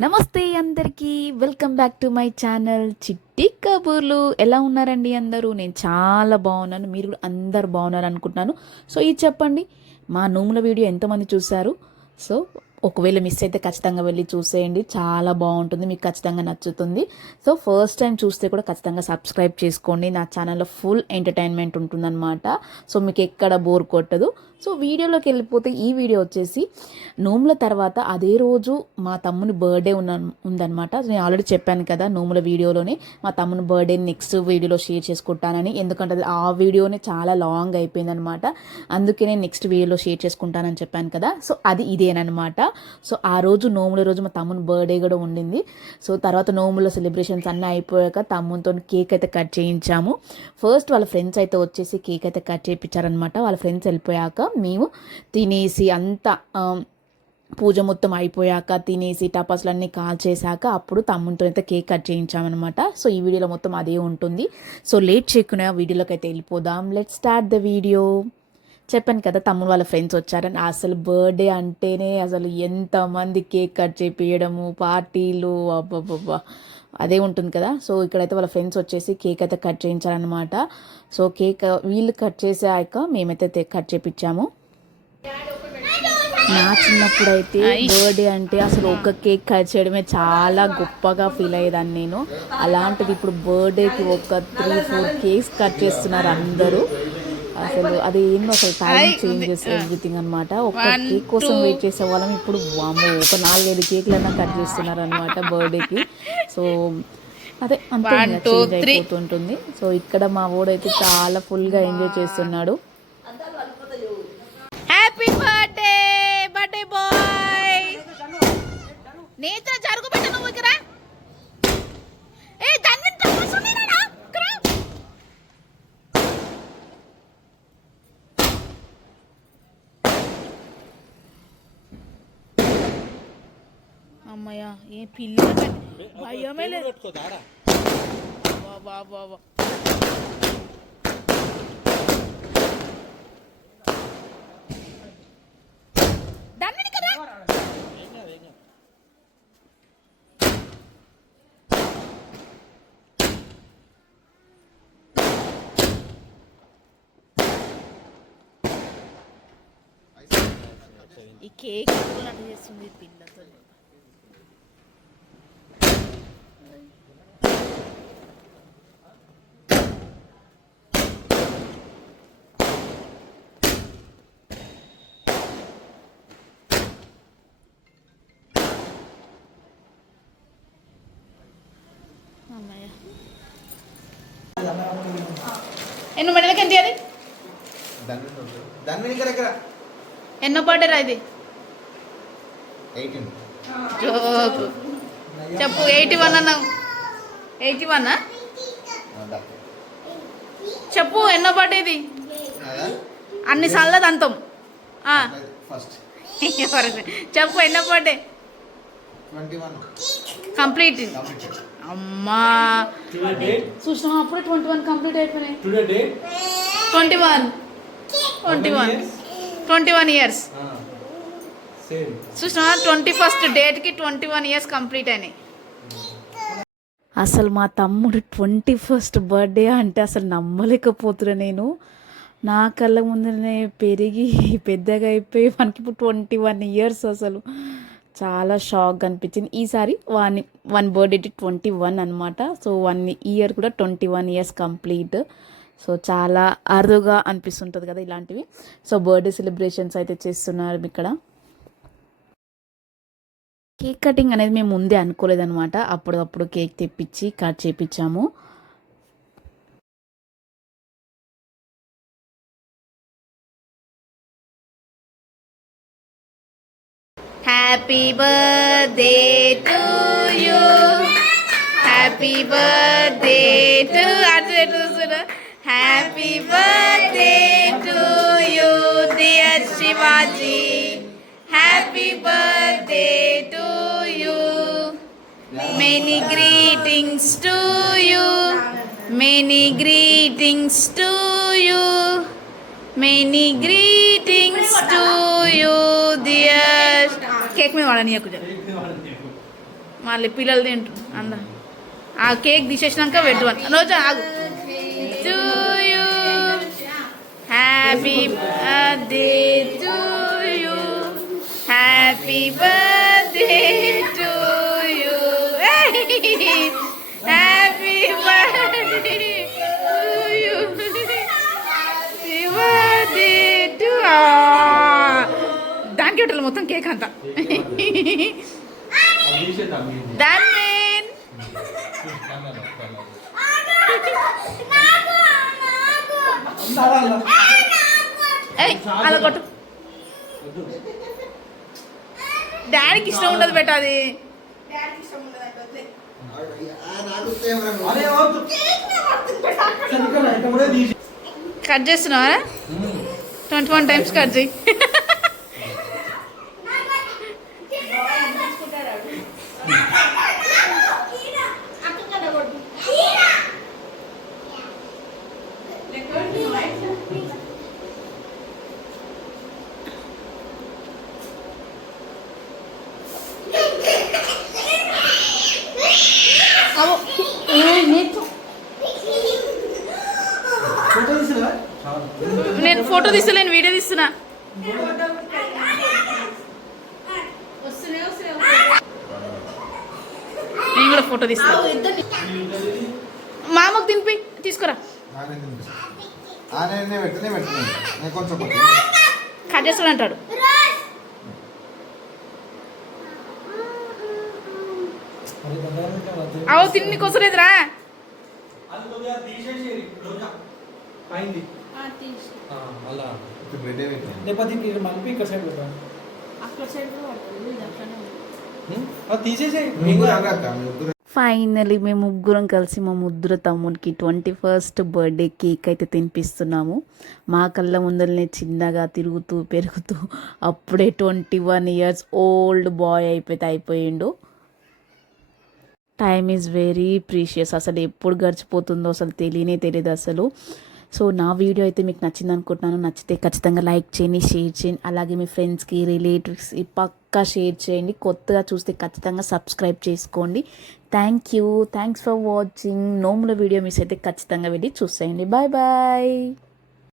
నమస్తే అందరికీ. Welcome back to my channel Chitti Kaburlu. ఎలా ఉన్నారండి అందరూ? నేను చాలా బాగున్నాను. మీరు కూడా అందరు బాగున్నారు అనుకుంటున్నాను సో ఇది చెప్పండి. మా నూముల వీడియో ఎంతమంది చూశారు? సో ఒకవేళ మిస్ అయితే ఖచ్చితంగా వెళ్ళి చూసేయండి. చాలా బాగుంటుంది. మీకు ఖచ్చితంగా నచ్చుతుంది. సో ఫస్ట్ టైం చూస్తే కూడా ఖచ్చితంగా సబ్స్క్రైబ్ చేసుకోండి. నా ఛానల్లో ఫుల్ ఎంటర్టైన్మెంట్ ఉంటుందన్నమాట. సో మీకు ఎక్కడ బోర్ కొట్టదు. సో వీడియోలోకి వెళ్ళిపోతే ఈ వీడియో వచ్చేసి నోముల తర్వాత అదే రోజు మా తమ్ముని బర్త్డే ఉన్న ఉందన్నమాట. నేను ఆల్రెడీ చెప్పాను కదా నోముల వీడియోలోనే మా తమ్ముని బర్త్డే నెక్స్ట్ వీడియోలో షేర్ చేసుకుంటానని. ఎందుకంటే అది ఆ వీడియోనే చాలా లాంగ్ అయిపోయిందనమాట అందుకే నేను నెక్స్ట్ వీడియోలో షేర్ చేసుకుంటానని చెప్పాను కదా. సో అది ఇదేనమాట సో ఆ రోజు నోముల రోజు మా తమ్ముని బర్త్డే కూడా ఉండింది. సో తర్వాత నోముల సెలబ్రేషన్స్ అన్నీ అయిపోయాక తమ్మునితో కేక్ అయితే కట్ చేయించాము. ఫస్ట్ వాళ్ళ ఫ్రెండ్స్ అయితే వచ్చేసి కేక్ అయితే కట్ చేయించారనమాట వాళ్ళ ఫ్రెండ్స్ వెళ్ళిపోయాక మేము తినేసి అంతా పూజ మొత్తం అయిపోయాక తినేసి టపాసులన్నీ కాల్ చేశాక అప్పుడు తమ్మునితో అయితే కేక్ కట్ చేయించామన్నమాట. సో ఈ వీడియోలో మొత్తం అదే ఉంటుంది. సో లేట్ చేయకుండా వీడియోలోకి అయితే వెళ్ళిపోదాం. లెట్ స్టార్ట్ ద వీడియో చెప్పాను కదా తమ్ముడు వాళ్ళ ఫ్రెండ్స్ వచ్చారని. అసలు బర్త్డే అంటేనే అసలు ఎంతమంది కేక్ కట్ చేపియడము పార్టీలు అబ్బబ్బబ్బా. అదే ఉంటుంది కదా. సో ఇక్కడైతే వాళ్ళ ఫ్రెండ్స్ వచ్చేసి కేక్ అయితే కట్ చేయించారనమాట సో కేక్ వీళ్ళు కట్ చేసాక మేమైతే కట్ చేపించాము నా చిన్నప్పుడు అయితే బర్త్డే అంటే అసలు ఒక కేక్ కట్ చేయడమే చాలా గొప్పగా ఫీల్ అయ్యేదాన్ని నేను. అలాంటిది ఇప్పుడు బర్త్డేకి ఒక త్రీ ఫోర్ కేక్స్ కట్ చేస్తున్నారు అందరూ. అసలు అది ఏందో అసలు టైం చేంజెస్ ఎవ్రీథింగ్ అనమాట ఒక కేక్ కోసం వెయిట్ చేసే వాళ్ళం ఇప్పుడు వామ్మో ఒక నాలుగైదు కేక్లన్నా కట్ చేస్తున్నారు అనమాట బర్త్డేకి సో అదే అంతే చేంజ్ అయిపోతుంటుంది. సో ఇక్కడ మా ఓడైతే చాలా ఫుల్గా ఎంజాయ్ చేస్తున్నాడు. హ్యాపీ బర్త్డే బర్త్డే బాయ్ జరుగు పెట్ట నువ్వు ఇక్కడ ఏ దాన్ని తప్పసునేనా ఇక్కడ అమ్మయ్య ఏ పిల్ల భయమే లేదు ఈ కేక్ చేస్తుంది పిల్లతో అమ్మయ్య ఎన్నో మెడలకి ఎంత అది ఎన్నో ఎయిటీన్. జోకు. చెప్పు ఎయిటీ వన్ అన్నావు. ఎయిటీ వన్ చెప్పు ఎన్నో బర్త్డే ఇది? అన్ని సార్లు దంతం? చెప్పు ఎన్నో వన్. కంప్లీట్. అమ్మా? చూసినా అప్పుడే ట్వంటీ వన్ కంప్లీట్ అయిపోయినాయి? Twenty one twenty one? Twenty one years. చూసినా ట్వంటీ ఫస్ట్ డేట్కి ట్వంటీ వన్ ఇయర్స్ కంప్లీట్ అయినాయి. అసలు మా తమ్ముడు ట్వంటీ ఫస్ట్ బర్త్డే అంటే అసలు నమ్మలేకపోతున్నా నేను. నా కళ్ళ ముందరనే పెరిగి పెద్దగా అయిపోయి మనకి ఇప్పుడు ట్వంటీ వన్ ఇయర్స్ అసలు. చాలా షాక్ అనిపించింది. ఈసారి one one birthday twenty one అనమాట సో వన్ ఇయర్ కూడా twenty one years complete. So చాలా అరుదుగా అనిపిస్తుంటుంది కదా ఇలాంటివి. సో బర్త్డే సెలబ్రేషన్స్ అయితే చేస్తున్నారు ఇక్కడ. కేక్ కటింగ్ అనేది మేము ముందే అనుకోలేదనమాట అప్పుడప్పుడు కేక్ తెప్పించి కట్ చేపించాము. Happy birthday to you. Happy birthday to Happy birthday to you, dear Shivaji. Happy birthday to you. Many greetings to you. Many greetings to you. Many greetings to you. Cake మీద వాడనీయకు. మళ్ళీ పిల్లలు తింటు అంద ఆ cake తీసేసినాక పెట్టువాను రోజు ఆగు. Happy birthday to you. Happy birthday to you. పెట్టాలి మొత్తం కేక్ అంతా. అలా కొట్టు. డాడీకి ఇష్టం ఉండదు బెట అది. కట్ చేస్తున్నావా? ట్వంటీ వన్ టైమ్స్ కట్ చేయి ఫోటో తీసిరా చాలు నేను ఫోటో తీస్తలేను వీడియో తీస్తున్నా. నేను కూడా ఫోటో తీస్తా. మామకు తినిపి తీసుకురా. కట్ చేస్తాడు అంటాడు? అవు తిని కొసలేదురా అది ఇప్పుడు లేకపోతే మలిపి ఇక్కడ సైడ్ ఫైనలీ మేము ముగ్గురం కలిసి మా ముద్దుర తమ్మునికి ట్వంటీ ఫస్ట్ బర్త్డే కేక్ అయితే తినిపిస్తున్నాము. మా కళ్ళ ముందరనే చిన్నగా తిరుగుతూ పెరుగుతూ అప్పుడే twenty one years old boy అయిపోతే అయిపోయిండు. టైమ్ ఈజ్ వెరీ ప్రీషియస్ అసలు ఎప్పుడు గడిచిపోతుందో అసలు తెలియనే తెలియదు అసలు. సో నా వీడియో అయితే మీకు నచ్చింది అనుకుంటున్నాను నచ్చితే ఖచ్చితంగా లైక్ చేయండి షేర్ చేయండి. అలాగే మీ ఫ్రెండ్స్కి రిలేటివ్స్కి పక్కా షేర్ చేయండి. కొత్తగా చూస్తే ఖచ్చితంగా సబ్స్క్రైబ్ చేసుకోండి. Thank you. Thanks for watching. Nomula video miss అయితే ఖచ్చితంగా వెళ్ళి చూసేయండి. Bye bye.